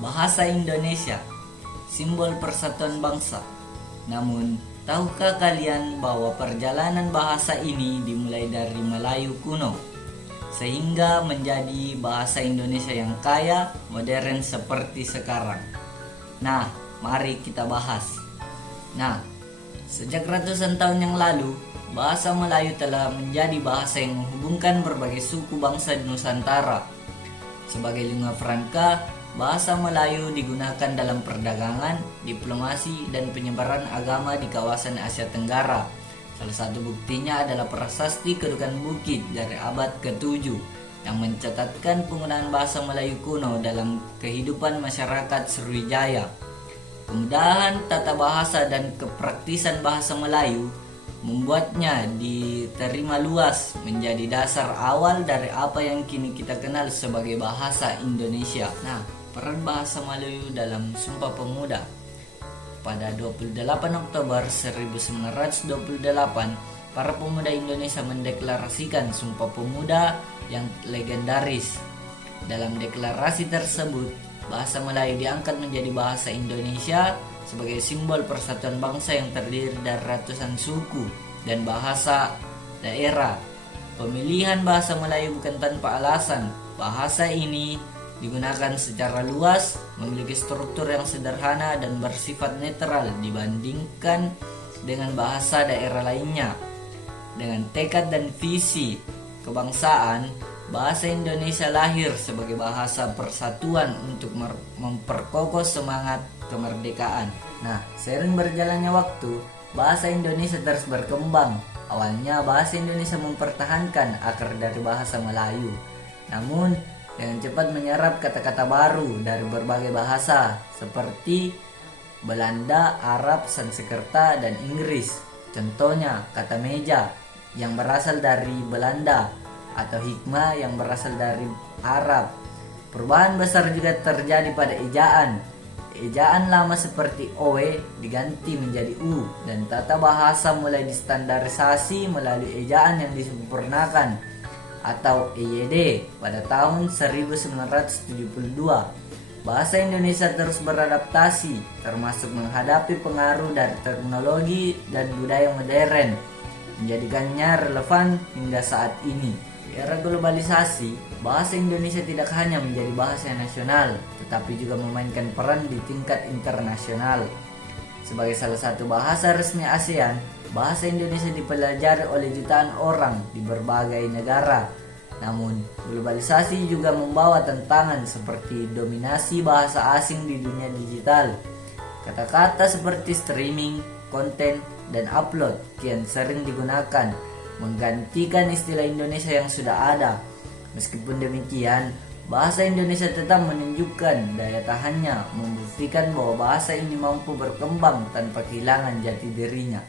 Bahasa Indonesia, simbol persatuan bangsa. Namun, tahukah kalian bahwa perjalanan bahasa ini dimulai dari Melayu kuno, sehingga menjadi bahasa Indonesia yang kaya, modern seperti sekarang? Nah, mari kita bahas. Nah, sejak ratusan tahun yang lalu, bahasa Melayu telah menjadi bahasa yang menghubungkan berbagai suku bangsa di Nusantara. Sebagai lingua franca, bahasa Melayu digunakan dalam perdagangan, diplomasi, dan penyebaran agama di kawasan Asia Tenggara. Salah satu buktinya adalah prasasti Kedukan Bukit dari abad ke-7 yang mencatatkan penggunaan bahasa Melayu kuno dalam kehidupan masyarakat Sriwijaya. Kemudahan tata bahasa dan kepraktisan bahasa Melayu membuatnya diterima luas menjadi dasar awal dari apa yang kini kita kenal sebagai bahasa Indonesia. Nah, peran bahasa Melayu dalam Sumpah Pemuda. Pada 28 Oktober 1928, para pemuda Indonesia mendeklarasikan Sumpah Pemuda yang legendaris. Dalam deklarasi tersebut, bahasa Melayu diangkat menjadi bahasa Indonesia sebagai simbol persatuan bangsa yang terdiri dari ratusan suku dan bahasa daerah. Pemilihan bahasa Melayu bukan tanpa alasan. Bahasa ini digunakan secara luas, memiliki struktur yang sederhana dan bersifat netral dibandingkan dengan bahasa daerah lainnya. Dengan tekad dan visi kebangsaan, bahasa Indonesia lahir sebagai bahasa persatuan untuk memperkokoh semangat kemerdekaan. Nah, seiring berjalannya waktu, bahasa Indonesia terus berkembang. Awalnya bahasa Indonesia mempertahankan akar dari bahasa Melayu, namun dengan cepat menyerap kata-kata baru dari berbagai bahasa seperti Belanda, Arab, Sanskerta, dan Inggris. Contohnya kata meja yang berasal dari Belanda atau hikmah yang berasal dari Arab. Perubahan besar juga terjadi pada ejaan. Ejaan lama seperti oe diganti menjadi u, dan tata bahasa mulai distandarisasi melalui ejaan yang disempurnakan atau EYD pada tahun 1972. Bahasa Indonesia terus beradaptasi, termasuk menghadapi pengaruh dari teknologi dan budaya modern, menjadikannya relevan hingga saat ini. Di era globalisasi, bahasa Indonesia tidak hanya menjadi bahasa nasional, tetapi juga memainkan peran di tingkat internasional. Sebagai salah satu bahasa resmi ASEAN, bahasa Indonesia dipelajari oleh jutaan orang di berbagai negara. Namun, globalisasi juga membawa tantangan seperti dominasi bahasa asing di dunia digital. Kata-kata seperti streaming, konten, dan upload kian sering digunakan, menggantikan istilah Indonesia yang sudah ada. Meskipun demikian, bahasa Indonesia tetap menunjukkan daya tahannya, membuktikan bahwa bahasa ini mampu berkembang tanpa kehilangan jati dirinya.